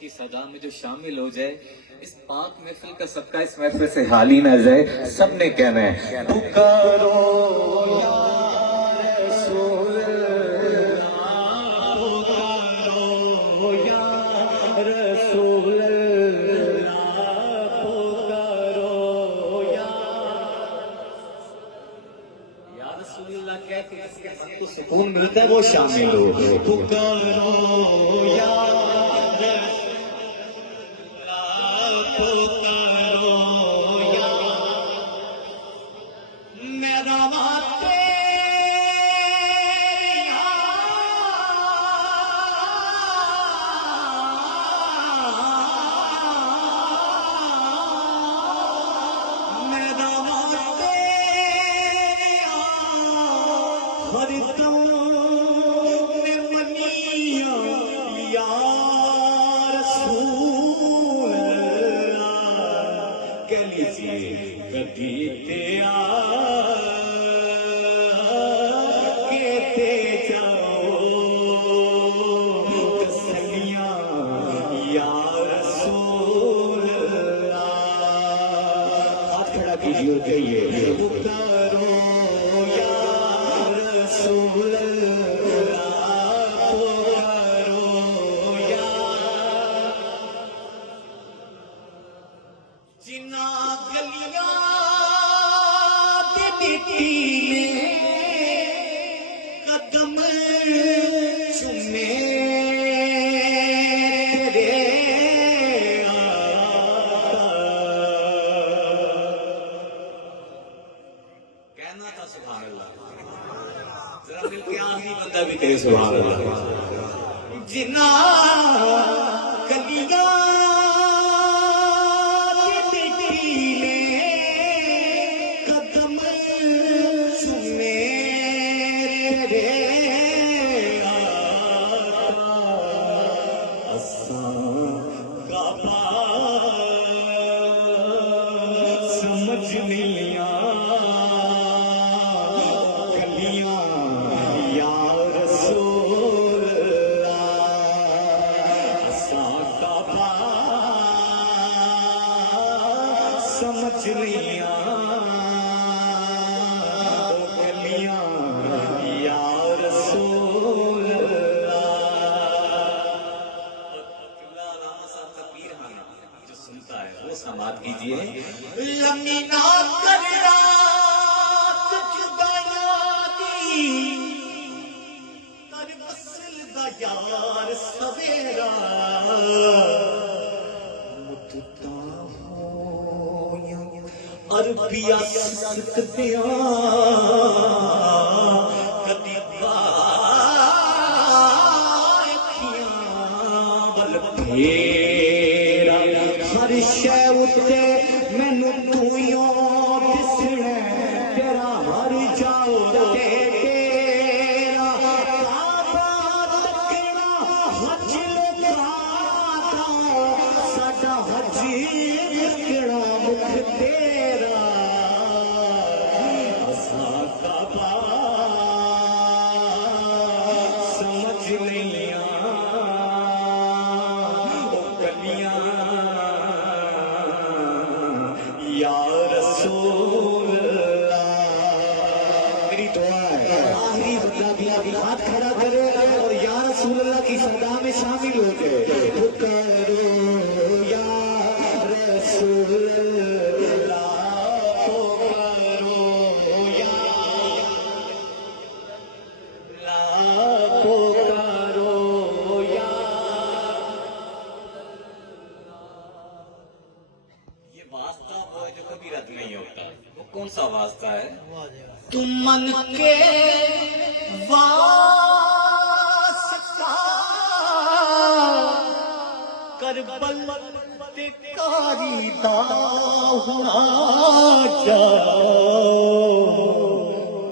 की सदा में जो शामिल हो जाए इस पाक महफिल का सबका इस महफिल से हाल ही ना जाए। सबने कहना है पुकारो या रसूल अल्लाह, पुकारो या रसूल अल्लाह, पुकारो या रसूल अल्लाह कहते हैं जिसके मन को सुकून मिलता है वो शामिल हो। पुकारो या आखिरी बंदा भी कहे सुभान अल्लाह। जिना कलिया के टीले कदम चुमे तेरे असा गाबा समझ लिया कलियां या रसूल असा गाबा समझ लिया कलियां या रसूल जो सुनता है वो समाप्त कीजिए। लमीना कर रात जुदाइयां दी कर वसल दा यार सवेरा मुद्दा होया अरबिया सकदियां कदी बल फेरा हर शै उत्ते मैनू तू दिसना तेरा हर जाओ तेरा काबा तकना हज लुकाता साडा हज तकना मुख तेरा असा काबा समझ लिया या रसूल अल्लाह। मेरी दुआ है आखिरी बंदा भी अभी हाथ खड़ा करे और या रसूल अल्लाह की सदा में शामिल हो जाए। पुकारो या रसूल अल्लाह पुकारो या ला पुकारो या। ये वास्ता वो है जो कभी रद्द नहीं होता। वो कौन सा वास्ता है? तुम मन के वास्ता करबल ते कारी दा होना जाओ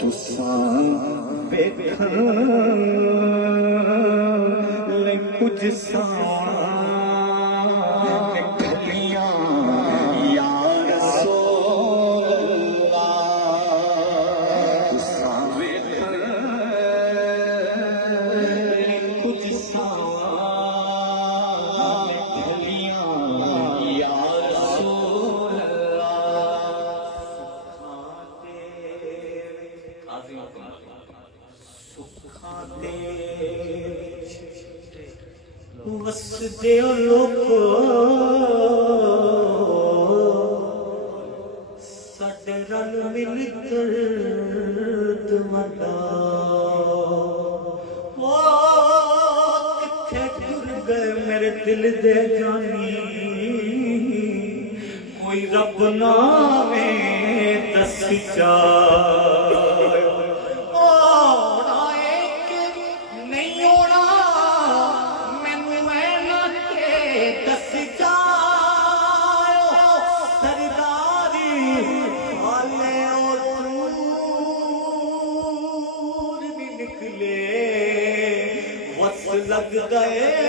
तुसां वेखण ले कुछ सोना वसदे लोको साडे रल मिल कर ओ किथे टुर गए मेरे दिल दे जानी कोई रब नामे दस जा लग गए